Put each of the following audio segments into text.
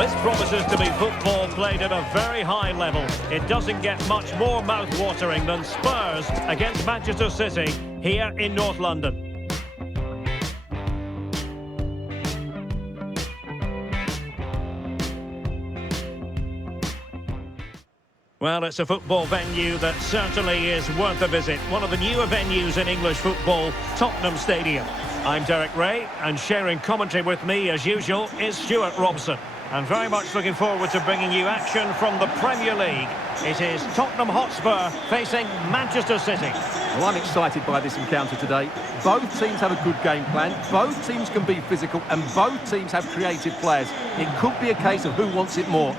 This promises to be football played at a very high level. It doesn't get much more mouth-watering than Spurs against Manchester City here in North London. Well, it's a football venue that certainly is worth a visit. One of the newer venues in English football, Tottenham Stadium. I'm Derek Ray, and sharing commentary with me, as usual, is Stuart Robson. And very much looking forward to bringing you action from the Premier League. It is Tottenham Hotspur facing Manchester City. Well, I'm excited by this encounter today. Both teams have a good game plan, both teams can be physical, and both teams have creative players. It could be a case of who wants it more.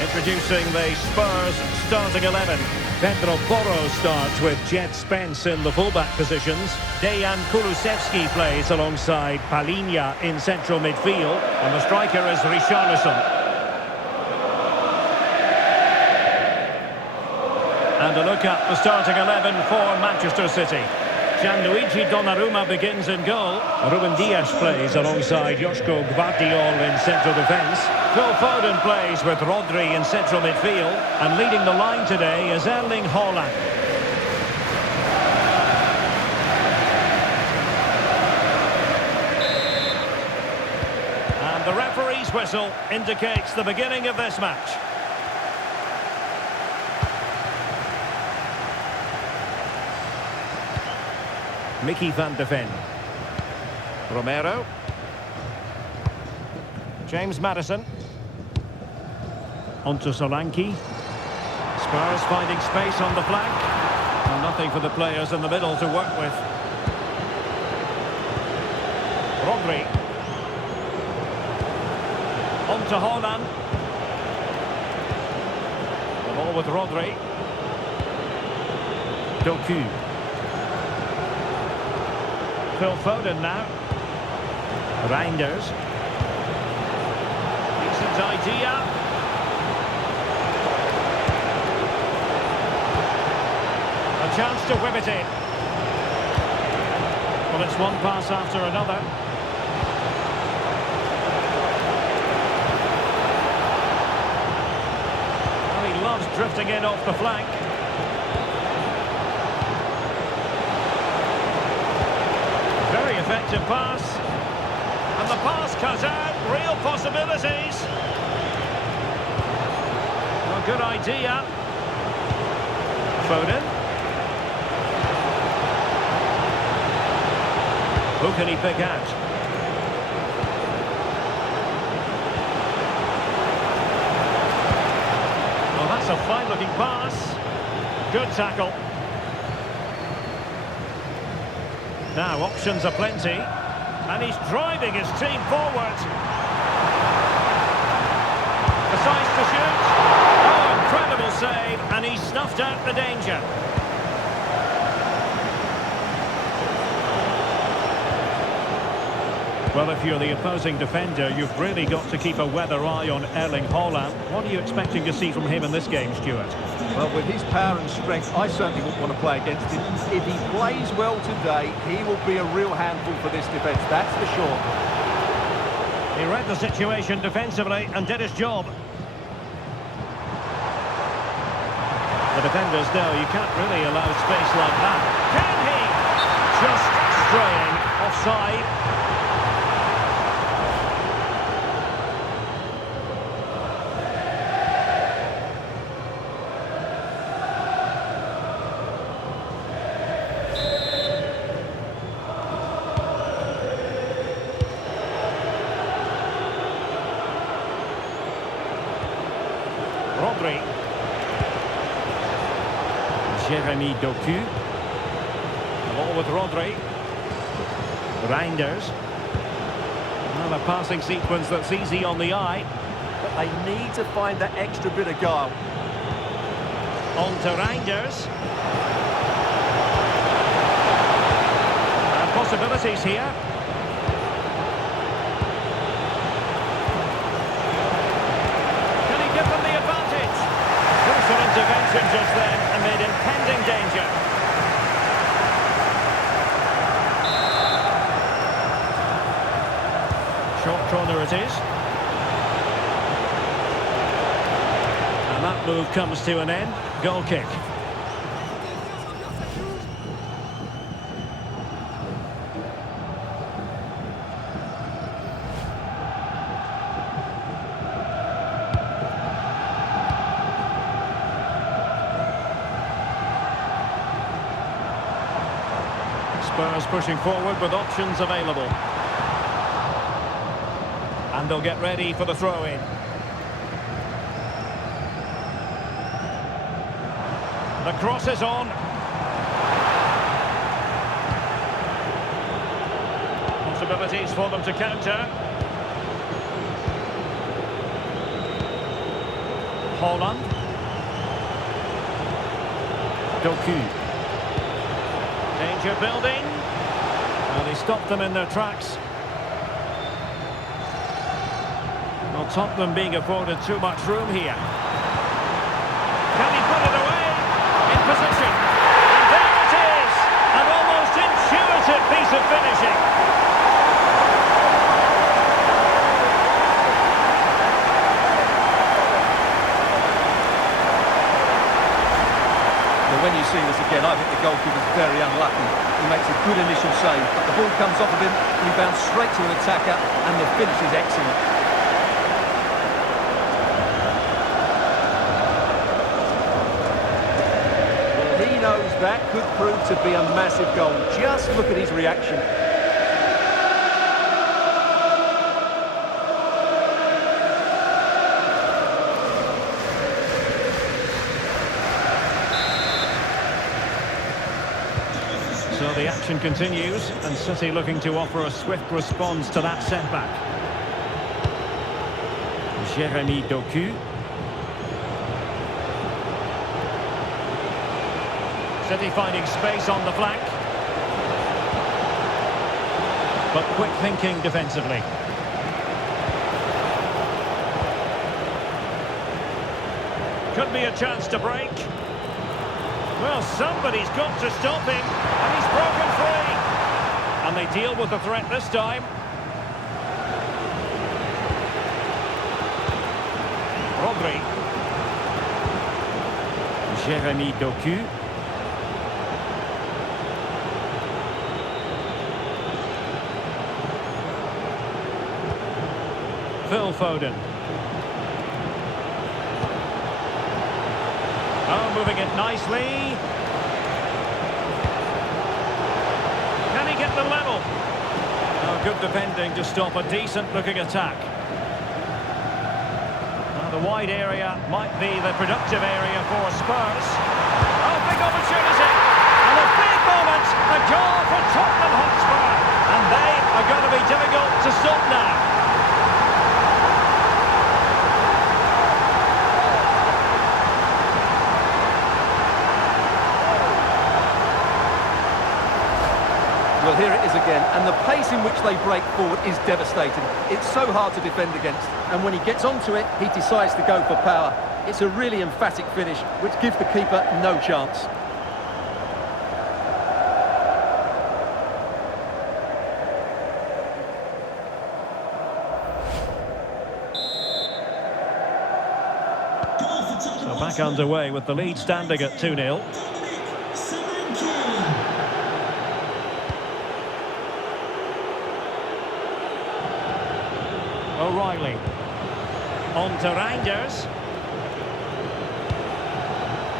Introducing the Spurs starting 11. Pedro Porro starts with Jet Spence in the fullback positions. Dejan Kulusevski plays alongside Palhinha in central midfield. And the striker is Richarlison. And a look at the starting 11 for Manchester City. Gianluigi Donnarumma begins in goal. Ruben Dias plays alongside Joško Gvardiol in central defence. Phil Foden plays with Rodri in central midfield. And leading the line today is Erling Haaland. And the referee's whistle indicates the beginning of this match. Mickey van de Ven. Romero. James Maddison. On to Solanke. Spurs finding space on the flank. Well, nothing for the players in the middle to work with. Rodri. On to Haaland. The ball with Rodri. Doku. Phil Foden now. Reinders. Decent idea. A chance to whip it in. Well, it's one pass after another. Well, he loves drifting in off the flank. Very effective pass. And the pass cut out. Real possibilities. Well, good idea. Foden. Who can he pick out? Well, that's a fine-looking pass. Good tackle. Now, options are plenty. And he's driving his team forward. Decides to shoot. Oh, incredible save. And he snuffed out the danger. Well, if you're the opposing defender, you've really got to keep a weather eye on Erling Haaland. What are you expecting to see from him in this game, Stuart? Well, with his power and strength, I certainly wouldn't want to play against him. If he plays well today, he will be a real handful for this defence, that's for sure. He read the situation defensively and did his job. The defenders know you can't really allow space like that. Can he? Just straying offside. Rodri. Jeremy Doku. The ball with Rodri. Reinders. Another passing sequence that's easy on the eye. But they need to find that extra bit of guile. On to Reinders. And possibilities here. Can he give them the advantage? Crucial intervention just then amid impending danger. Short corner it is. And that move comes to an end. Goal kick. Spurs pushing forward with options available. And they'll get ready for the throw-in. The cross is on. Possibilities for them to counter. Holland. Doku. Danger building. And he stopped them in their tracks. Well, Tottenham being afforded too much room here. Can he put it away? In position. And there it is! An almost intuitive piece of finishing. Well, when you see this again, I think the goalkeeper's very unlucky. He makes a good initial save, but the ball comes off of him, he bounces straight to an attacker, and the finish is excellent. That could prove to be a massive goal. Just look at his reaction. So the action continues, and City looking to offer a swift response to that setback. Jeremy Doku. City finding space on the flank. But quick thinking defensively. Could be a chance to break. Well, somebody's got to stop him. And he's broken free. And they deal with the threat this time. Rodri. Jeremy Doku. Phil Foden. Oh, moving it nicely. Can he get the level? Oh, good defending to stop a decent-looking attack. Well, the wide area might be the productive area for Spurs. Oh, big opportunity. And a big moment. A goal for Tottenham Hotspur. And they are going to be difficult to stop now. Well, here it is again, and the pace in which they break forward is devastating. It's so hard to defend against, and when he gets onto it, he decides to go for power. It's a really emphatic finish, which gives the keeper no chance. So back underway with the lead standing at 2-0. O'Reilly. On to Reinders.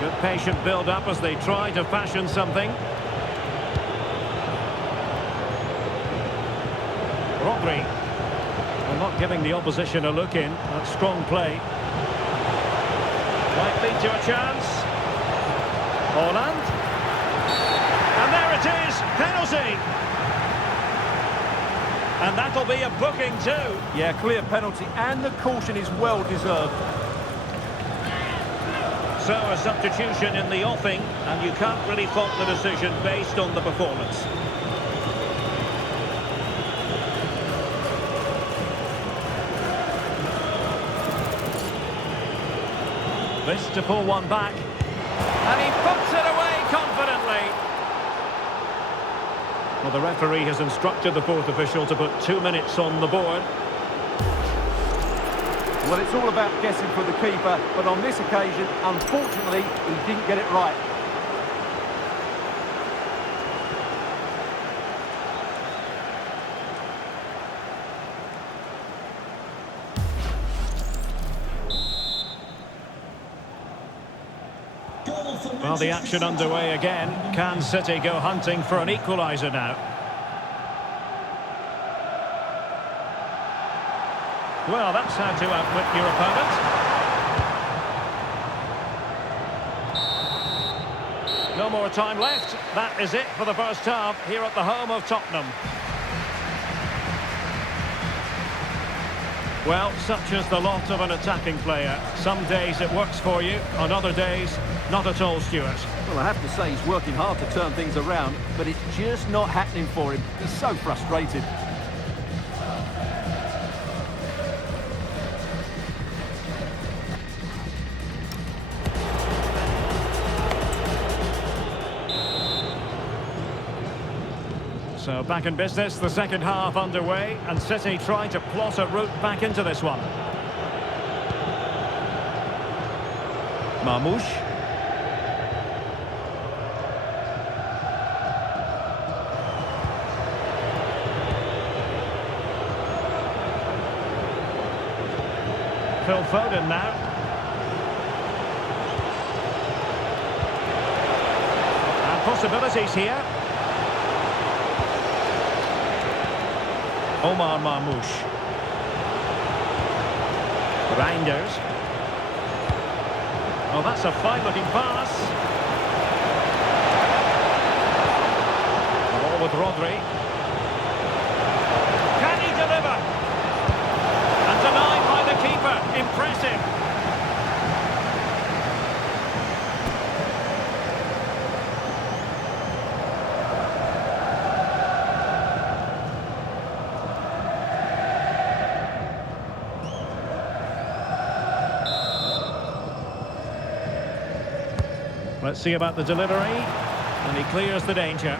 Good patient build-up as they try to fashion something. Rodri. Well, not giving the opposition a look in. That's strong play. Might lead to a chance. Holland. And there it is, penalty. And that'll be a booking too. Yeah, clear penalty, and the caution is well deserved. So a substitution in the offing, and you can't really fault the decision based on the performance. This to pull one back. And he puts it away confidently. Well, the referee has instructed the fourth official to put 2 minutes on the board. Well, it's all about guessing for the keeper, but on this occasion, unfortunately, he didn't get it right. Well, the action underway again. Can City go hunting for an equaliser now? Well, that's how to outwit your opponent. No more time left. That is it for the first half here at the home of Tottenham. Well, such is the lot of an attacking player. Some days it works for you, on other days, not at all, Stuart. Well, I have to say he's working hard to turn things around, but it's just not happening for him. He's so frustrated. So back in business, the second half underway, and City trying to plot a route back into this one. Marmoush. Phil Foden now. And possibilities here. Omar Marmoush. Reinders. Oh, that's a fine-looking pass. The ball with Rodri. Can he deliver? And denied by the keeper. Impressive. Let's see about the delivery, and he clears the danger.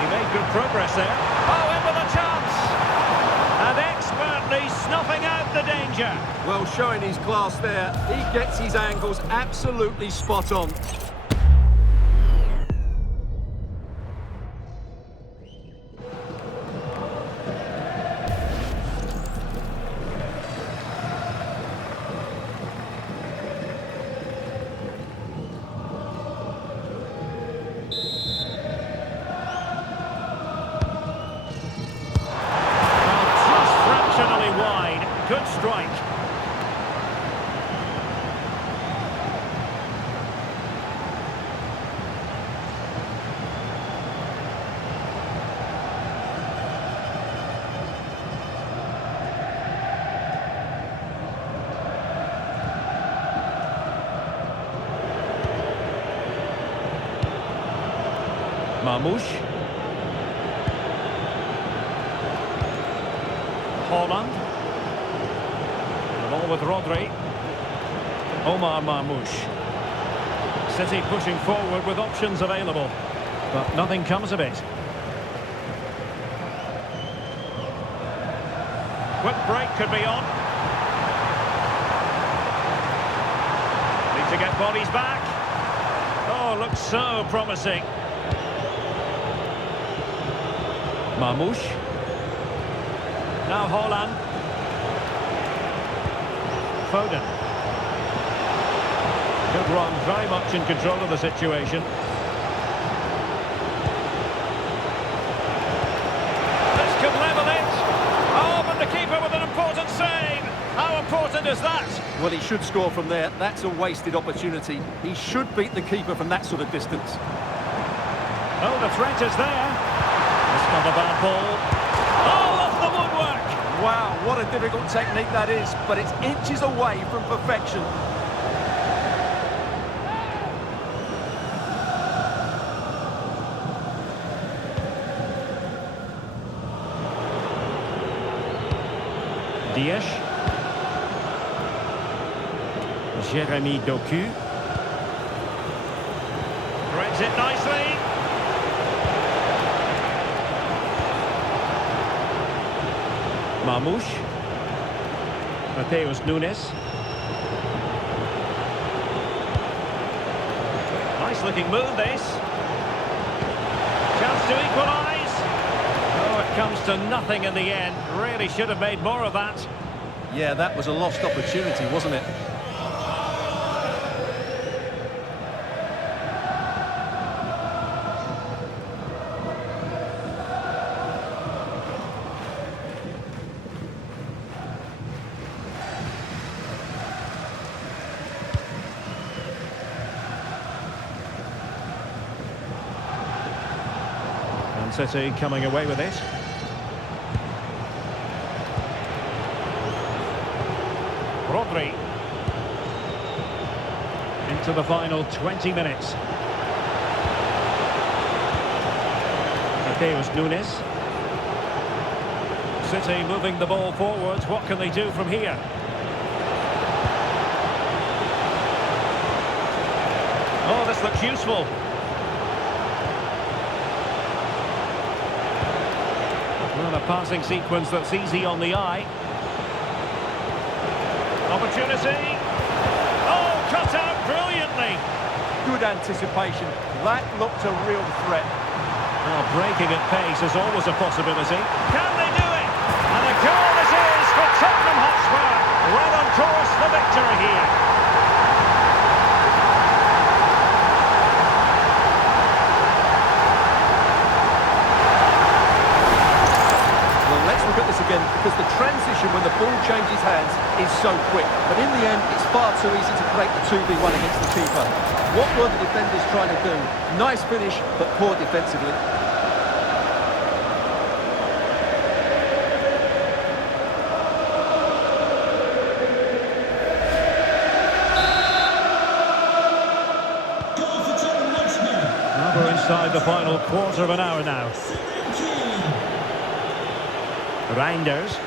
He made good progress there. Oh, in with a chance! And expertly snuffing out the danger. Well, showing his class there. He gets his angles absolutely spot on. Good strike. Marmoush. Holland. The ball with Rodri. Omar Marmoush. City pushing forward with options available, but nothing comes of it. Quick break could be on. Need to get bodies back. Oh, looks so promising. Marmoush. Now Holland. Foden. Good run, very much in control of the situation. does that? Well, he should score from there. That's a wasted opportunity. He should beat the keeper from that sort of distance. Oh, the threat is there. It's not a bad ball. Oh, off the woodwork. Wow, what a difficult technique that is, but it's inches away from perfection. Dias. Jeremy Doku. Threads it nicely. Marmoush. Mateus Nunes. Nice looking move this. Chance to equalise. Oh, it comes to nothing in the end. Really should have made more of that. Yeah, that was a lost opportunity, wasn't it? And City coming away with it. Rodri. Into the final 20 minutes. Mateus Nunes. City moving the ball forwards. What can they do from here? Oh, this looks useful. Well, a passing sequence that's easy on the eye. Opportunity. Oh, cut out brilliantly. Good anticipation. That looked a real threat. Well, breaking at pace is always a possibility. Can they do it? And a goal it is for Tottenham Hotspur. Well on course for victory here. Look at this again, because the transition when the ball changes hands is so quick. But in the end, it's far too easy to create the 2v1 against the keeper. What were the defenders trying to do? Nice finish, but poor defensively. Well, we're inside the final quarter of an hour now. Reinders.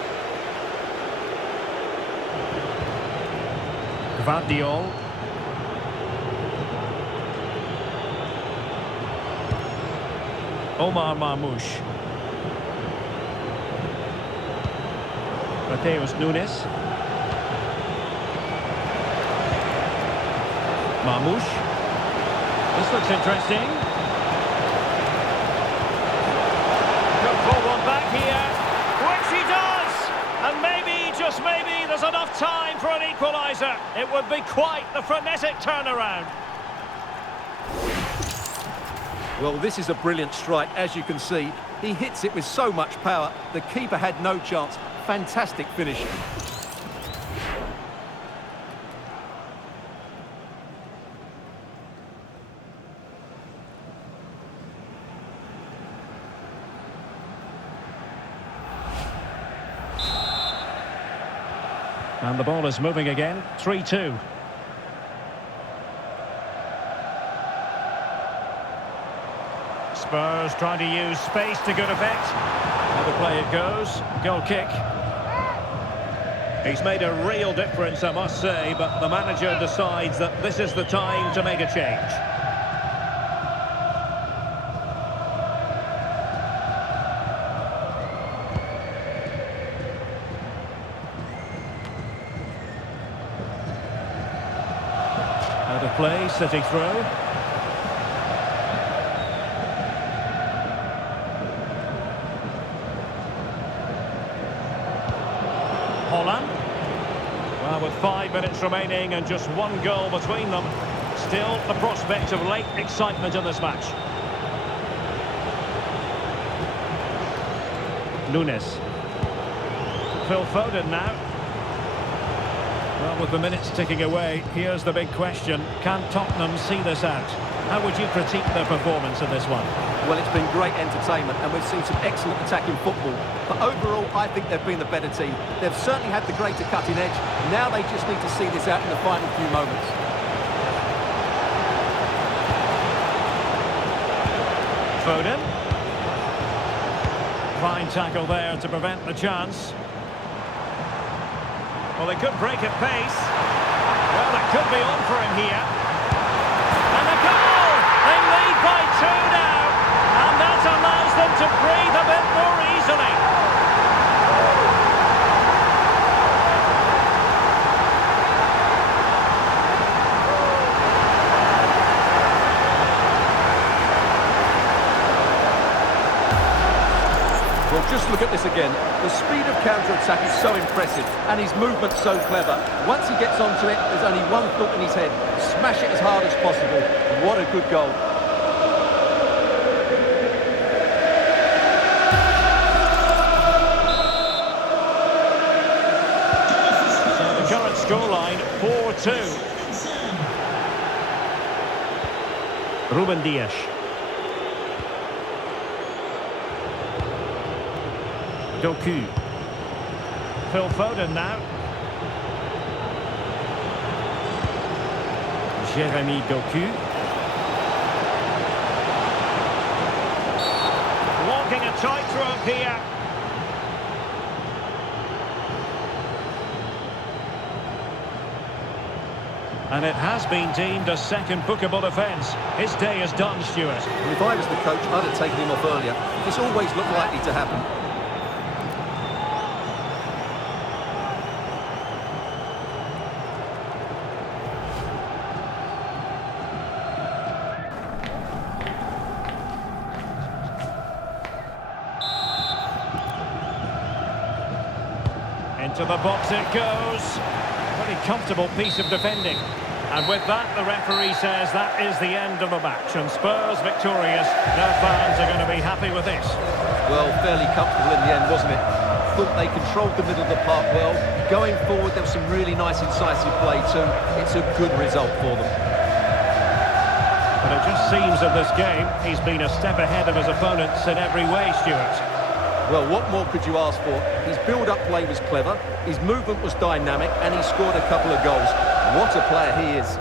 Gvardiol. Omar Marmoush. Mateus Nunes. Marmoush. This looks interesting. Good full one back here. Which he does! And maybe, just maybe, there's enough time for an equaliser. It would be quite the frenetic turnaround. Well, this is a brilliant strike, as you can see. He hits it with so much power. The keeper had no chance. Fantastic finish. And the ball is moving again. 3-2. Spurs trying to use space to good effect. How the play it goes. Goal kick. He's made a real difference, I must say, but the manager decides that this is the time to make a change. Out of play, City throw. Holland. Well, with 5 minutes remaining and just one goal between them, still the prospect of late excitement in this match. Nunes. Phil Foden now. Well, with the minutes ticking away, here's the big question. Can Tottenham see this out? How would you critique their performance in this one? Well, it's been great entertainment, and we've seen some excellent attacking football. But overall, I think they've been the better team. They've certainly had the greater cutting edge. Now they just need to see this out in the final few moments. Foden. Fine tackle there to prevent the chance. Well, they could break at pace. Well, it could be on for him here. And a goal! They lead by 2 now. And that allows them to breathe a bit more easily. Well, just look at this again. The speed of counter-attack is so impressive, and his movement so clever. Once he gets onto it, there's only one thought in his head. Smash it as hard as possible. What a good goal. So the current scoreline, 4-2. Ruben Dias. Doku. Phil Foden now. Jeremy Doku. Walking a tightrope here. And it has been deemed a second bookable offence. His day is done, Stuart. And if I was the coach, I'd have taken him off earlier. This always looked likely to happen. Into the box it goes. Pretty comfortable piece of defending. And with that, the referee says that is the end of the match. And Spurs victorious. Their fans are going to be happy with this. Well, fairly comfortable in the end, wasn't it? Thought they controlled the middle of the park well. Going forward, there was some really nice incisive play too. It's a good result for them. But it just seems in this game, he's been a step ahead of his opponents in every way, Stuart. Well, what more could you ask for? His build-up play was clever, his movement was dynamic, and he scored a couple of goals. What a player he is.